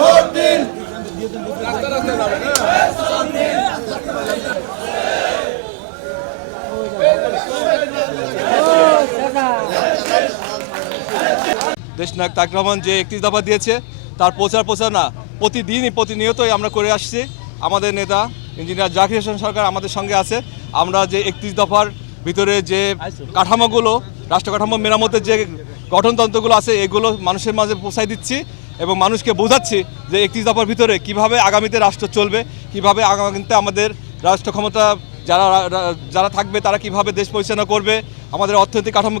Vote দিন। দেশনায়ক তাক রহমান যে একত্রিশ দফা দিয়েছে, তার প্রচার প্রচার না প্রতিদিনই, প্রতিনিয়তই আমরা করে আসছি। আমাদের নেতা ইঞ্জিনিয়ার জাকির হোসেন সরকার আমাদের সঙ্গে আছে। আমরা যে একত্রিশ দফার ভিতরে যে কাঠামোগুলো রাষ্ট্র কাঠামো মেরামতের যে গঠনতন্ত্রগুলো আছে, এগুলো মানুষের মাঝে পৌঁছাই দিচ্ছি। এবং মানুষকে বোঝাচ্ছি যে একত্রিশ দফার ভিতরে কীভাবে আগামীতে রাষ্ট্র চলবে, কীভাবে আগামীতে আমাদের রাষ্ট্র ক্ষমতা যারা যারা থাকবে তারা কীভাবে দেশ পরিচালনা করবে, আমাদের অর্থনৈতিক কাঠামো